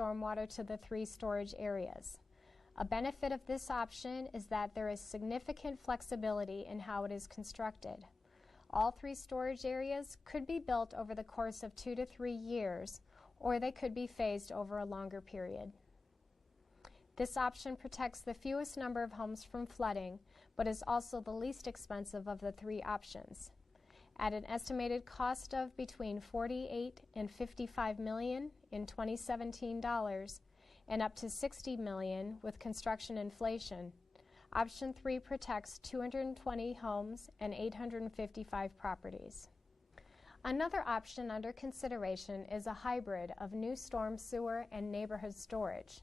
stormwater to the 3 storage areas. A benefit of this option is that there is significant flexibility in how it is constructed. All 3 storage areas could be built over the course of 2 to 3 years, or they could be phased over a longer period. This option protects the fewest number of homes from flooding, but is also the least expensive of the 3 options. At an estimated cost of between $48 and $55 million in 2017 dollars, and up to $60 million with construction inflation, Option 3 protects 220 homes and 855 properties. Another option under consideration is a hybrid of new storm sewer and neighborhood storage.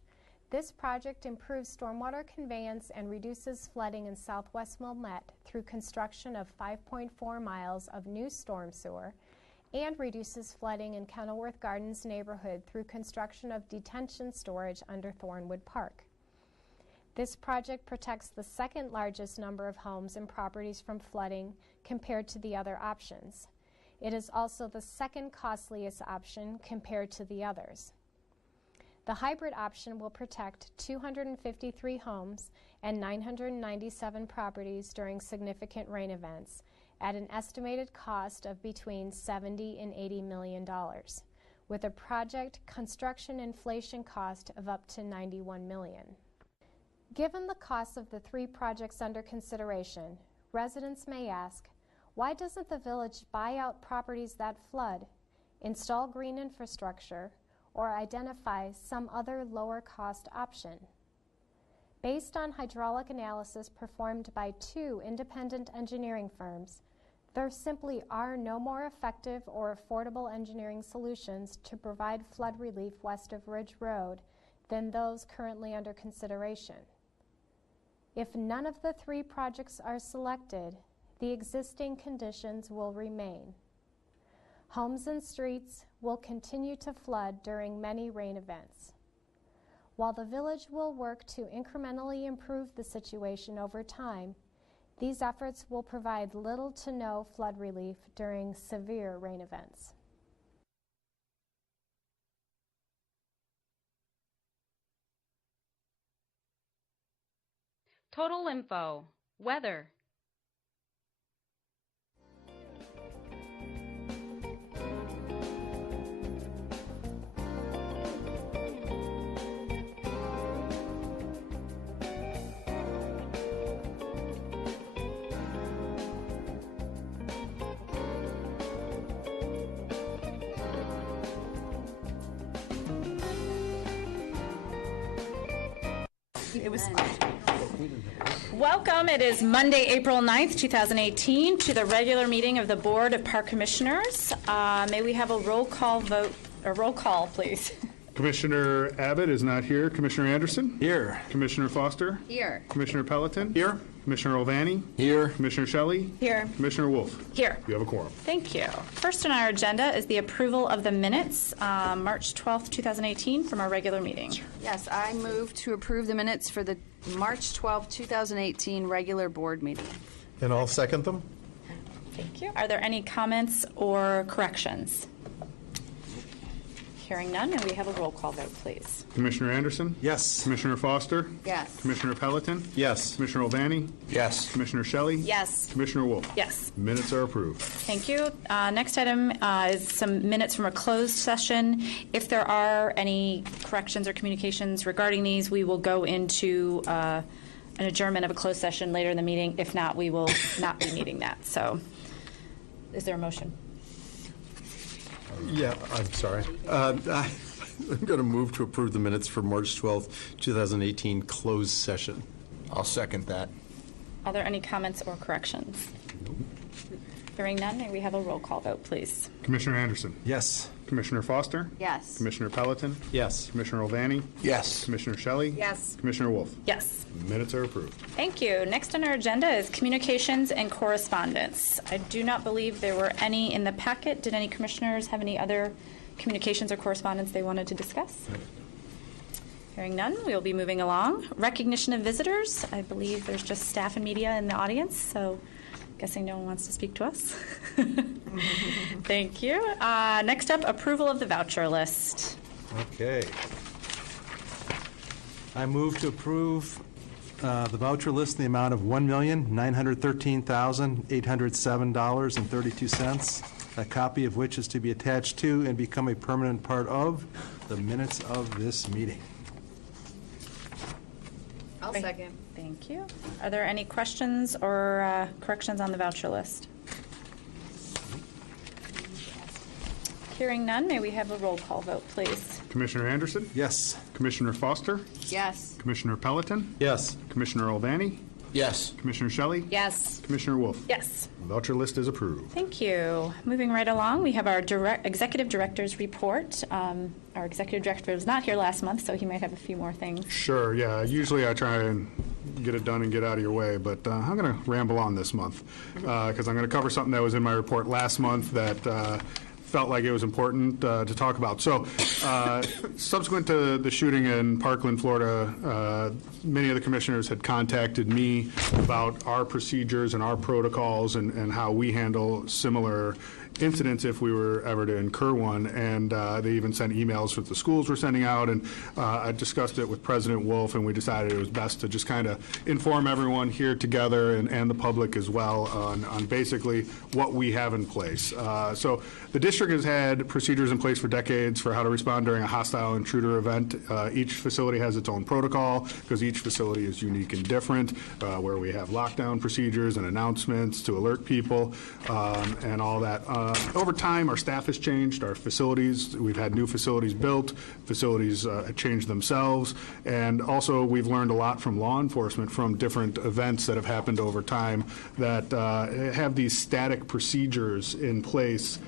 This project improves stormwater conveyance and reduces flooding in southwest Wilmette through construction of 5.4 miles of new storm sewer and reduces flooding in Kenilworth Gardens neighborhood through construction of detention storage under Thornwood Park. This project protects the second largest number of homes and properties from flooding compared to the other options. It is also the second costliest option compared to the others. The hybrid option will protect 253 homes and 997 properties during significant rain events at an estimated cost of between $70 and $80 million, with a project construction inflation cost of up to $91 million. Given the cost of the 3 projects under consideration, residents may ask, why doesn't the village buy out properties that flood, install green infrastructure, or identify some other lower cost option? Based on hydraulic analysis performed by 2 independent engineering firms, there simply are no more effective or affordable engineering solutions to provide flood relief west of Ridge Road than those currently under consideration. If none of the 3 projects are selected, the existing conditions will remain. Homes and streets will continue to flood during many rain events. While the village will work to incrementally improve the situation over time, these efforts will provide little to no flood relief during severe rain events. Total info. Weather. Welcome. It is Monday, April 9th, 2018, to the regular meeting of the Board of Park Commissioners. May we have a roll call vote, a roll call, please? Commissioner Abbott is not here. Commissioner Anderson? Here. Commissioner Foster? Here. Commissioner Pelleton? Here. Commissioner Ovani? Here. Commissioner Shelley? Here. Commissioner Wolf? Here. You have a quorum. Thank you. First on our agenda is the approval of the minutes, March 12th, 2018, from our regular meeting. Yes, I move to approve the minutes for the March 12th, 2018 regular board meeting. And I'll second them. Thank you. Are there any comments or corrections? Hearing none, and we have a roll call vote, please. Commissioner Anderson? Yes. Commissioner Foster? Yes. Commissioner Pelleton? Yes. Commissioner Ovani? Yes. Commissioner Shelley? Yes. Commissioner Wolf? Yes. Minutes are approved. Thank you. Next item is some minutes from a closed session. If there are any corrections or communications regarding these, we will go into an adjournment of a closed session later in the meeting. If not, we will not be needing that. So is there a motion? Yeah, I'm sorry. I'm going to move to approve the minutes for March 12th, 2018 closed session. I'll second that. Are there any comments or corrections? Hearing none, may we have a roll call vote, please? Commissioner Anderson? Yes. Commissioner Foster? Yes. Commissioner Pelleton? Yes. Commissioner Ovani? Yes. Commissioner Shelley? Yes. Commissioner Wolf? Yes. Minutes are approved. Thank you. Next on our agenda is communications and correspondence. I do not believe there were any in the packet. Did any commissioners have any other communications or correspondence they wanted to discuss? Hearing none, we will be moving along. Recognition of visitors. I believe there's just staff and media in the audience, so guessing no one wants to speak to us. Thank you. Next up, approval of the voucher list. Okay. I move to approve the voucher list in the amount of $1,913,807.32, a copy of which is to be attached to and become a permanent part of the minutes of this meeting. I'll Great. second. Thank you. Are there any questions or corrections on the voucher list? Hearing none, may we have a roll call vote, please? Commissioner Anderson? Yes. Commissioner Foster? Yes. Commissioner Pelletin? Yes. Commissioner Olvani? Yes. Commissioner Shelley? Yes. Commissioner Wolf? Yes. Voucher list is approved. Thank you. Moving right along, we have our executive director's report. Our executive director was not here last month, so he might have a few more things. Sure, yeah. Usually I try and get it done and get out of your way, but I'm going to ramble on this month because I'm going to cover something that was in my report last month that felt like it was important to talk about. So subsequent to the shooting in Parkland, Florida, many of the commissioners had contacted me about our procedures and our protocols and how we handle similar incidents if we were ever to incur one, and they even sent emails that the schools were sending out, and I discussed it with President Wolf, and we decided it was best to just kind of inform everyone here together and the public as well on basically what we have in place. So the district has had procedures in place for decades for how to respond during a hostile intruder event. Each facility has its own protocol because each facility is unique and different, where we have lockdown procedures and announcements to alert people and all that. Over time, our staff has changed, our facilities, we've had new facilities built, facilities changed themselves, and also we've learned a lot from law enforcement from different events that have happened over time that have these static procedures in place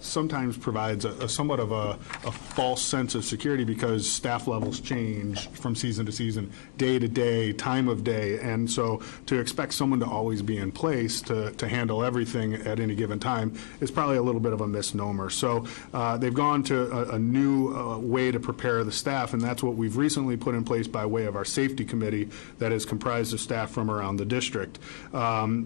sometimes provides a somewhat of a false sense of security because staff levels change from season to season, day to day, time of day, and so to expect someone to always be in place to handle everything at any given time is probably a little bit of a misnomer. So they've gone to a new way to prepare the staff, and that's what we've recently put in place by way of our safety committee that is comprised of staff from around the district.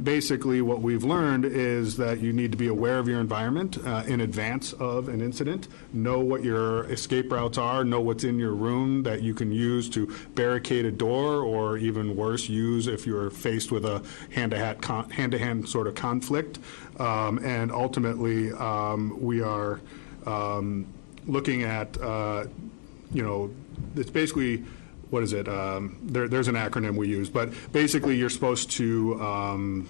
Basically, what we've learned is that you need to be aware of your environment in advance of an incident, know what your escape routes are, know what's in your room that you can use to barricade a door, or even worse, use if you're faced with a hand-to-hand sort of conflict. And ultimately, we are looking at, it's basically, what is it? There's an acronym we use, but basically you're supposed to,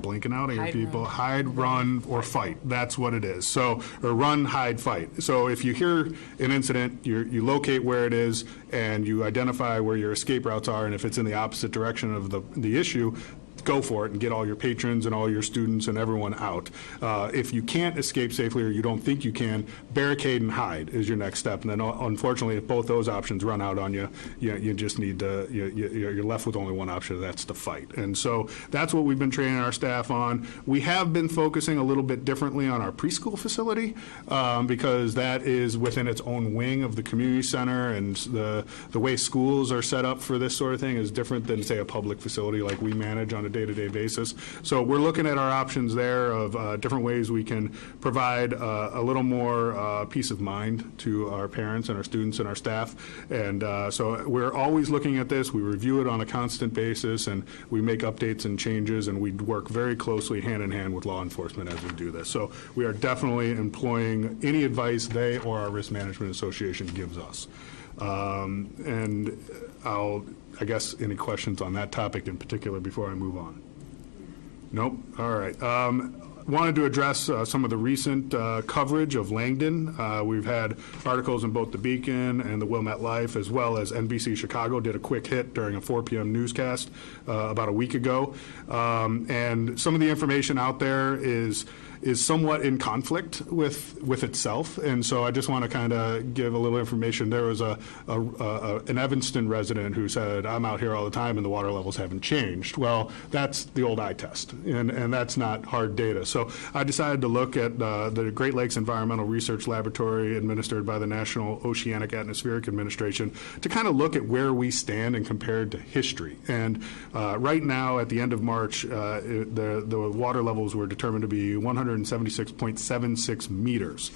blinking out at your people, hide, run, or fight. That's what it is. So, or run, hide, fight. So if you hear an incident, you locate where it is, and you identify where your escape routes are, and if it's in the opposite direction of the issue, go for it and get all your patrons and all your students and everyone out. If you can't escape safely or you don't think you can, barricade and hide is your next step. And then unfortunately, if both those options run out on you, you just need to, you're left with only one option, and that's to fight. And so that's what we've been training our staff on. We have been focusing a little bit differently on our preschool facility because that is within its own wing of the community center, and the way schools are set up for this sort of thing is different than, say, a public facility like we manage on a day-to-day basis. So we're looking at our options there of different ways we can provide a little more peace of mind to our parents and our students and our staff. And so we're always looking at this. We review it on a constant basis, and we make updates and changes, and we work very closely hand in hand with law enforcement as we do this. So we are definitely employing any advice they or our Risk Management Association gives us. And I guess any questions on that topic in particular before I move on? Nope. All right. Wanted to address some of the recent coverage of Langdon. We've had articles in both the Beacon and the Wilmette Life, as well as NBC Chicago did a quick hit during a 4 p.m. newscast about a week ago. And some of the information out there is somewhat in conflict with itself, and so I just want to kind of give a little information. There was an Evanston resident who said, "I'm out here all the time and the water levels haven't changed." Well, that's the old eye test, and that's not hard data. So I decided to look at the Great Lakes Environmental Research Laboratory administered by the National Oceanic Atmospheric Administration to kind of look at where we stand and compared to history. And right now, at the end of March, the water levels were determined to be 176.76 meters.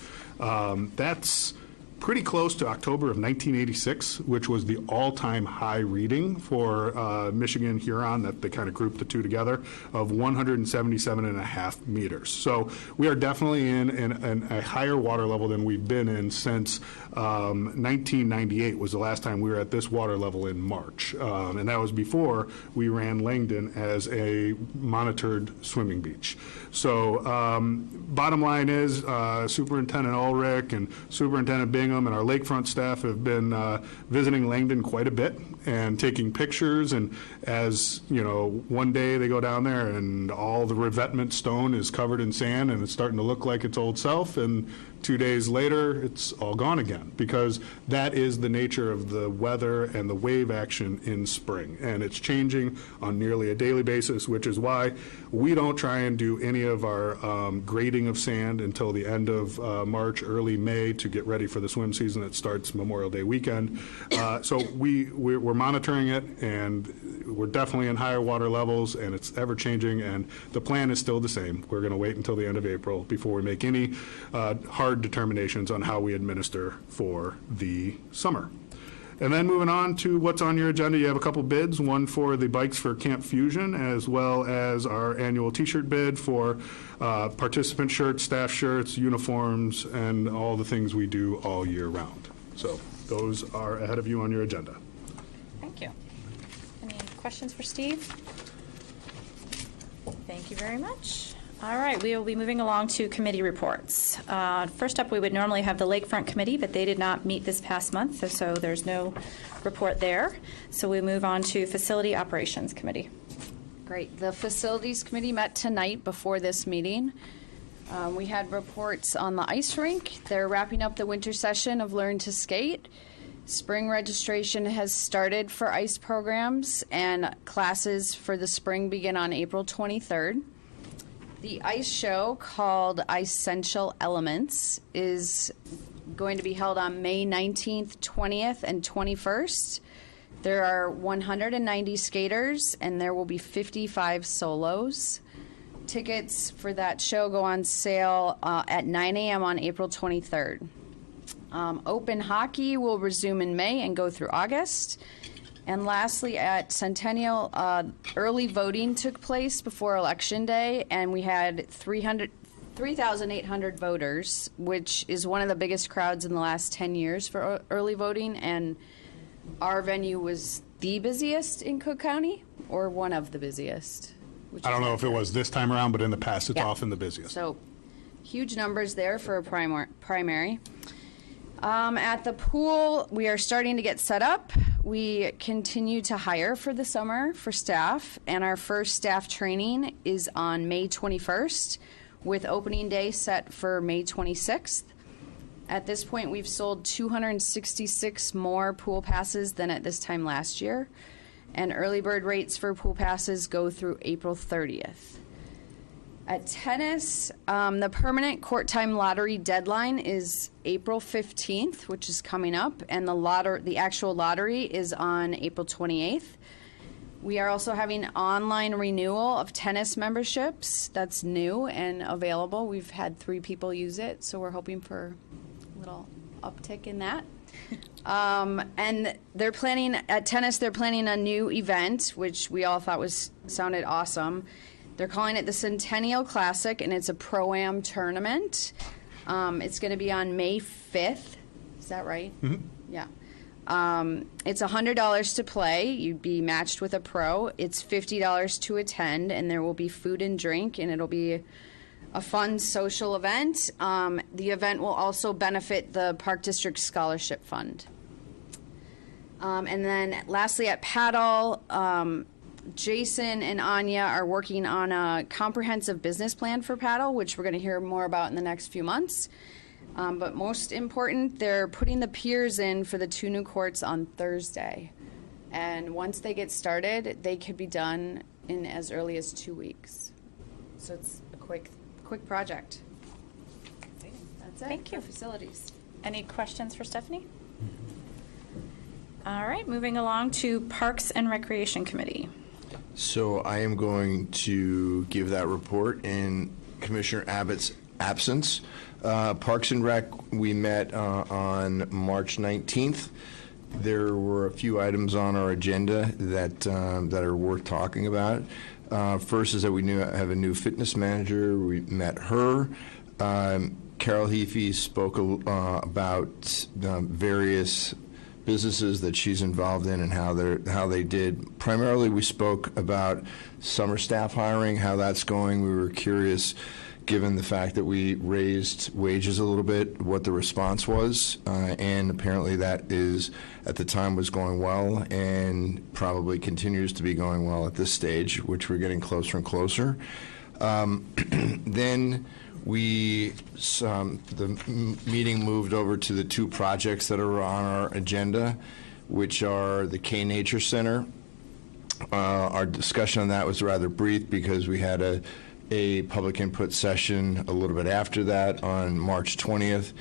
That's pretty close to October of 1986, which was the all-time high reading for Michigan Huron, that they kind of grouped the two together, of 177.5 meters. So we are definitely in a higher water level than we've been in since 1998 was the last time we were at this water level in March. And that was before we ran Langdon as a monitored swimming beach. So bottom line is Superintendent Ulrich and Superintendent Bingham and our lakefront staff have been visiting Langdon quite a bit and taking pictures. And as you know, one day they go down there and all the revetment stone is covered in sand and it's starting to look like its old self, and 2 days later, it's all gone again, because that is the nature of the weather and the wave action in spring. And it's changing on nearly a daily basis, which is why we don't try and do any of our grading of sand until the end of March, early May, to get ready for the swim season that starts Memorial Day weekend. So we're monitoring it, and we're definitely in higher water levels, and it's ever changing, and the plan is still the same. We're going to wait until the end of April before we make any hard determinations on how we administer for the summer. And then moving on to what's on your agenda, you have a couple bids, one for the Bikes for Camp Fusion, as well as our annual T-shirt bid for participant shirts, staff shirts, uniforms, and all the things we do all year round. So those are ahead of you on your agenda. Thank you. Any questions for Steve? Thank you very much. All right, we will be moving along to committee reports. First up, we would normally have the Lakefront Committee, but they did not meet this past month, so there's no report there. So we move on to Facility Operations Committee. Great. The Facilities Committee met tonight before this meeting. We had reports on the ice rink. They're wrapping up the winter session of Learn to Skate. Spring registration has started for ice programs, and classes for the spring begin on April 23rd. The ice show, called Essential Elements, is going to be held on May 19th, 20th, and 21st. There are 190 skaters, and there will be 55 solos. Tickets for that show go on sale at 9 a.m. on April 23rd. Open hockey will resume in May and go through August. And lastly, at Centennial, early voting took place before Election Day, and we had 3,800 voters, which is one of the biggest crowds in the last 10 years for early voting, and our venue was the busiest in Cook County, or one of the busiest. I don't know if it was this time around, but in the past, it's Yeah. often the busiest. So huge numbers there for a primary. At the pool, we are starting to get set up. We continue to hire for the summer for staff, and our first staff training is on May 21st, with opening day set for May 26th. At this point, we've sold 266 more pool passes than at this time last year, and early bird rates for pool passes go through April 30th. At tennis, the permanent court time lottery deadline is April 15th, which is coming up, and the actual lottery is on April 28th. We are also having online renewal of tennis memberships. That's new and available. We've had 3 people use it, so we're hoping for a little uptick in that. And they're planning, at tennis, they're planning a new event, which we all thought sounded awesome. They're calling it the Centennial Classic, and it's a Pro-Am tournament. It's going to be on May 5th. Is that right? Mm-hmm. Yeah. It's $100 to play. You'd be matched with a pro. It's $50 to attend, and there will be food and drink, and it'll be a fun social event. The event will also benefit the Park District Scholarship Fund. And then lastly, at paddle, Jason and Anya are working on a comprehensive business plan for paddle, which we're going to hear more about in the next few months. But most important, they're putting the piers in for the 2 new courts on Thursday. And once they get started, they could be done in as early as 2 weeks. So it's a quick project. That's it. Thank you. For facilities. Any questions for Stephanie? All right, moving along to Parks and Recreation Committee. So I am going to give that report in Commissioner Abbott's absence. Parks and Rec, we met on March 19th. There were a few items on our agenda that are worth talking about. First is that we have a new fitness manager. We met her. Carol Heafy spoke about various businesses that she's involved in and how they did. Primarily, we spoke about summer staff hiring, how that's going. We were curious, given the fact that we raised wages a little bit, what the response was, and apparently that is, at the time, was going well and probably continues to be going well at this stage, which we're getting closer and closer. Then the meeting moved over to the two projects that are on our agenda, which are the K Nature Center. Our discussion on that was rather brief because we had a public input session a little bit after that on March 20th.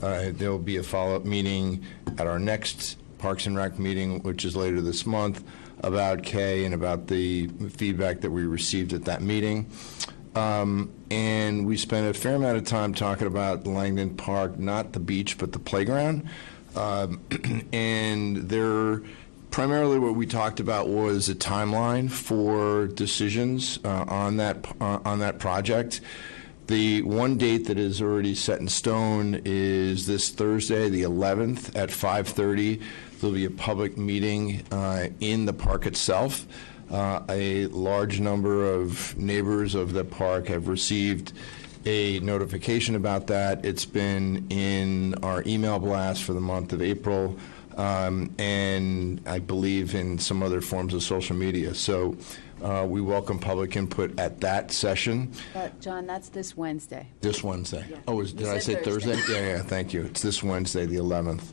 There will be a follow-up meeting at our next Parks and Rec meeting, which is later this month, about K and about the feedback that we received at that meeting. And we spent a fair amount of time talking about Langdon Park, not the beach, but the playground. And primarily what we talked about was a timeline for decisions on that project. The one date that is already set in stone is this Thursday, the 11th, at 5:30. There'll be a public meeting in the park itself. A large number of neighbors of the park have received a notification about that. It's been in our email blast for the month of April, and I believe in some other forms of social media. So we welcome public input at that session. John, that's this Wednesday. This Wednesday. Yeah. Oh, did I say Thursday? Yeah, thank you. It's this Wednesday, the 11th.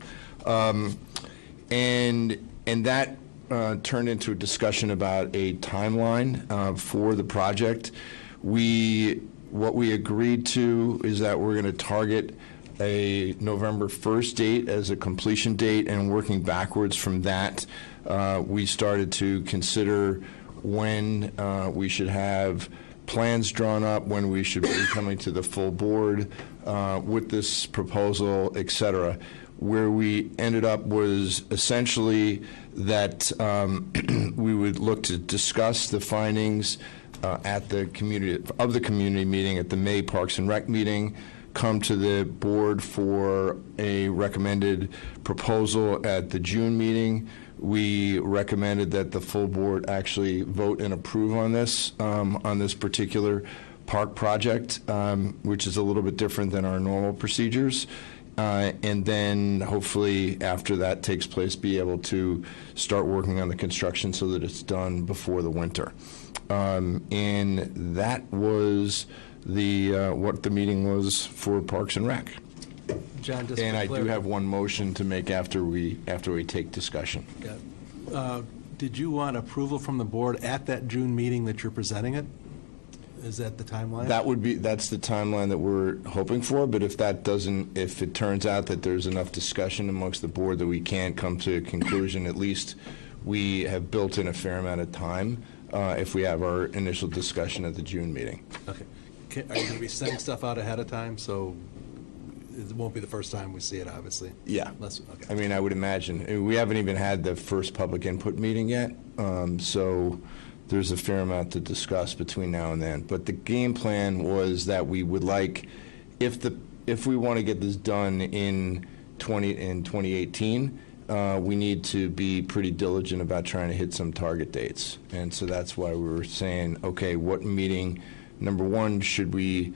And that turned into a discussion about a timeline for the project. What we agreed to is that we're going to target a November 1st date as a completion date, and working backwards from that, we started to consider when we should have plans drawn up, when we should be coming to the full board with this proposal, et cetera. Where we ended up was essentially that we would look to discuss the findings at the community meeting at the May Parks and Rec meeting, come to the board for a recommended proposal at the June meeting. We recommended that the full board actually vote and approve on this particular park project, which is a little bit different than our normal procedures. And then hopefully after that takes place, be able to start working on the construction so that it's done before the winter. And that was what the meeting was for Parks and Rec. John, just and for I do clarity. have one motion to make after we take discussion. Yeah. Did you want approval from the board at that June meeting that you're presenting it? Is that the timeline? That's the timeline that we're hoping for, but if it turns out that there's enough discussion amongst the board that we can't come to a conclusion, at least we have built in a fair amount of time if we have our initial discussion at the June meeting. Okay. Are you going to be sending stuff out ahead of time, so it won't be the first time we see it, obviously? Yeah. Okay. I mean, I would imagine. We haven't even had the first public input meeting yet, so there's a fair amount to discuss between now and then. But the game plan was that we would like, if we want to get this done in 2018, we need to be pretty diligent about trying to hit some target dates. And so that's why we were saying, okay, what meeting, number one, should we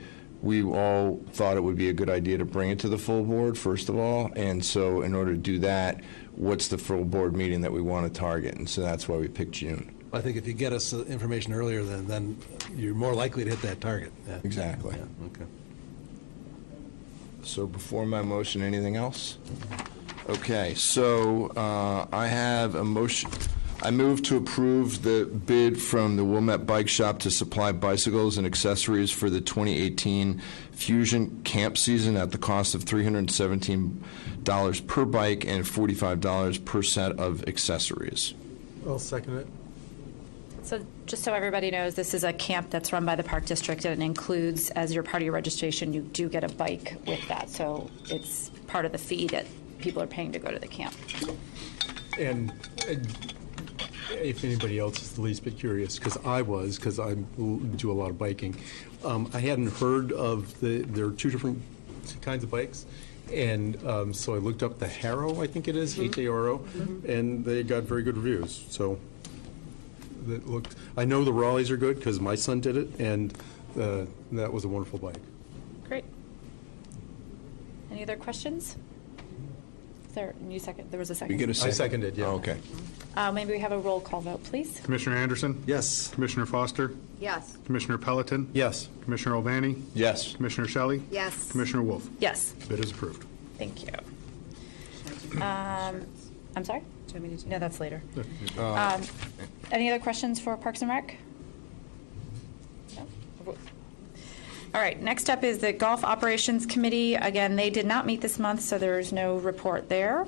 all thought it would be a good idea to bring it to the full board, first of all. And so in order to do that, what's the full board meeting that we want to target? And so that's why we picked June. I think if you get us information earlier, then you're more likely to hit that target. Yeah. Exactly. Yeah, okay. So before my motion, anything else? Okay, so I have a motion. I move to approve the bid from the Wilmette Bike Shop to supply bicycles and accessories for the 2018 Fusion Camp season at the cost of $317 per bike and $45 per set of accessories. I'll second it. So just so everybody knows, this is a camp that's run by the Park District, and it includes, as your part of your registration, you do get a bike with that. So it's part of the fee that people are paying to go to the camp. And if anybody else is the least bit curious, because I do a lot of biking, I hadn't heard of there are two different kinds of bikes. And so I looked up the Haro, I think it is, H-A-R-O, and they got very good reviews. So I know the Raleighs are good because my son did it, and that was a wonderful bike. Great. Any other questions? Is there a new second? There was a second. We get a second? I seconded, yeah. Oh, okay. Maybe we have a roll call vote, please. Commissioner Anderson? Yes. Commissioner Foster? Yes. Commissioner Peliton? Yes. Commissioner Olvani? Yes. Commissioner Shelley? Yes. Commissioner Wolf? Yes. Bid is approved. Thank you. I'm sorry? No, that's later. Any other questions for Parks and Rec? No? All right, next up is the Golf Operations Committee. Again, they did not meet this month, so there is no report there.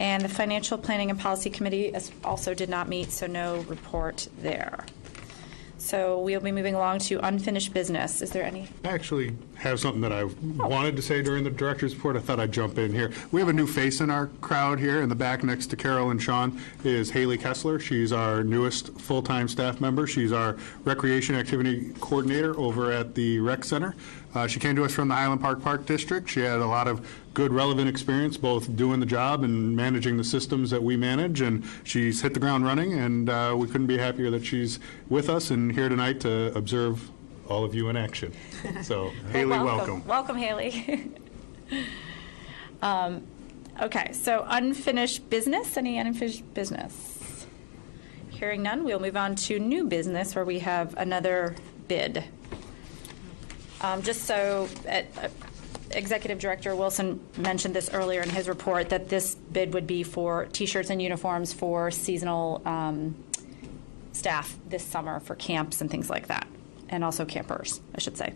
And the Financial Planning and Policy Committee also did not meet, so no report there. So we'll be moving along to unfinished business. Is there any? I actually have something that I wanted to say during the director's report. I thought I'd jump in here. We have a new face in our crowd here. In the back next to Carol and Sean is Haley Kessler. She's our newest full-time staff member. She's our recreation activity coordinator over at the rec center. She came to us from the Highland Park District. She had a lot of good relevant experience both doing the job and managing the systems that we manage, and she's hit the ground running, and we couldn't be happier that she's with us and here tonight to observe all of you in action. So, Haley, welcome. Welcome, Haley. Okay, so unfinished business. Any unfinished business? Hearing none, we'll move on to new business where we have another bid. Just so Executive Director Wilson mentioned this earlier in his report, that this bid would be for T-shirts and uniforms for seasonal staff this summer for camps and things like that, and also campers, I should say.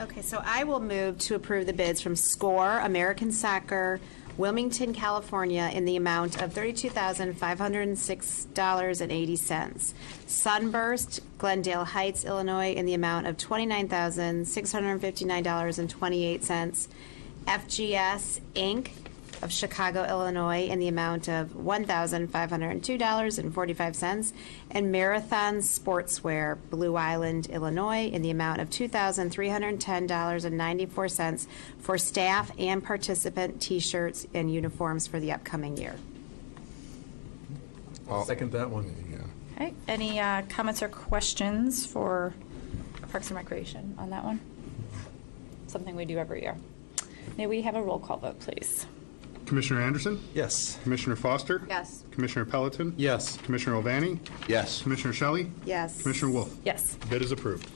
Okay, so I will move to approve the bids from SCORE, American Soccer, Wilmington, California, in the amount of $32,506.80. Sunburst, Glendale Heights, Illinois, in the amount of $29,659.28. FGS, Inc., of Chicago, Illinois, in the amount of $1,502.45, and Marathon Sportswear, Blue Island, Illinois, in the amount of $2,310.94 for staff and participant T-shirts and uniforms for the upcoming year. I'll second that one. Okay, any comments or questions for Parks and Recreation on that one? Something we do every year. May we have a roll call vote, please? Commissioner Anderson? Yes. Commissioner Foster? Yes. Commissioner Peliton? Yes. Commissioner Olvani? Yes. Commissioner Shelley? Yes. Commissioner Wolf? Yes. Bid is approved.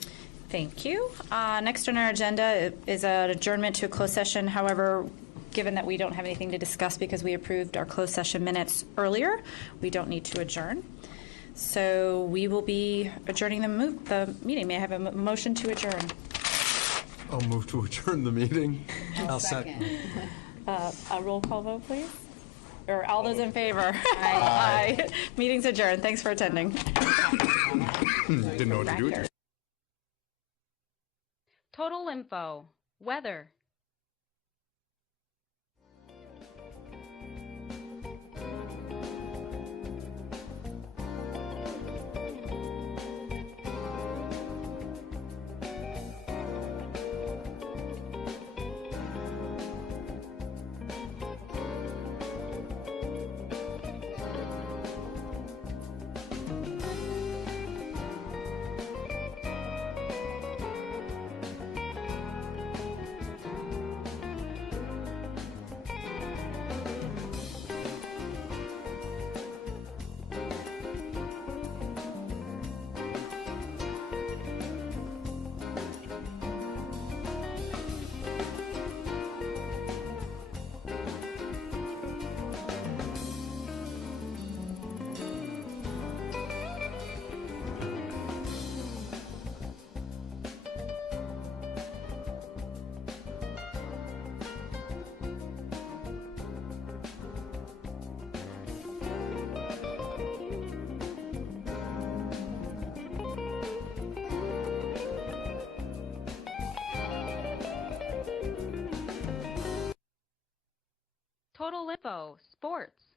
Thank you. Next on our agenda is an adjournment to a closed session. However, given that we don't have anything to discuss because we approved our closed session minutes earlier, we don't need to adjourn. So we will be adjourning the meeting. May I have a motion to adjourn? I'll move to adjourn the meeting. I'll second. A roll call vote, please? Or all those in favor? Aye. Meeting's adjourned. Thanks for attending. Didn't know what to do with your Total info. Weather. Total Info Sports.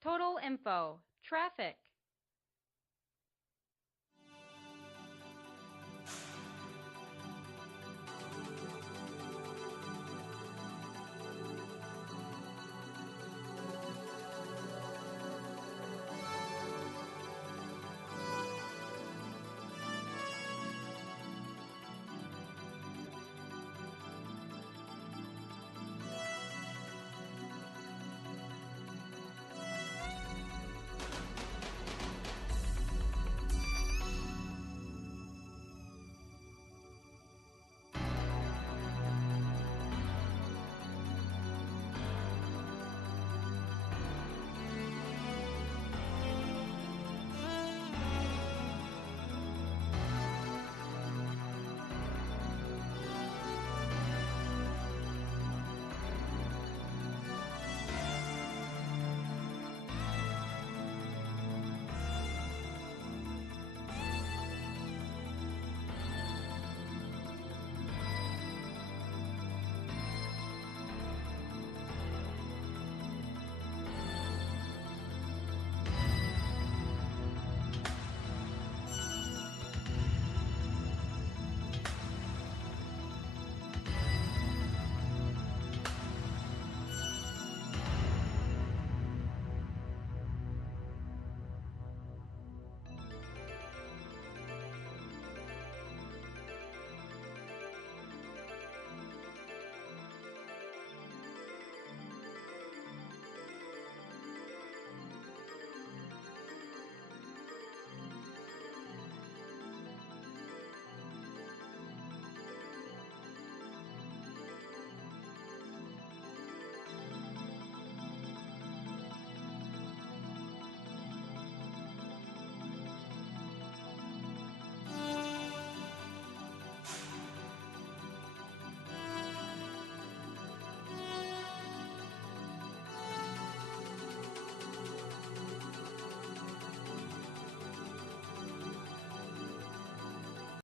Total Info Traffic.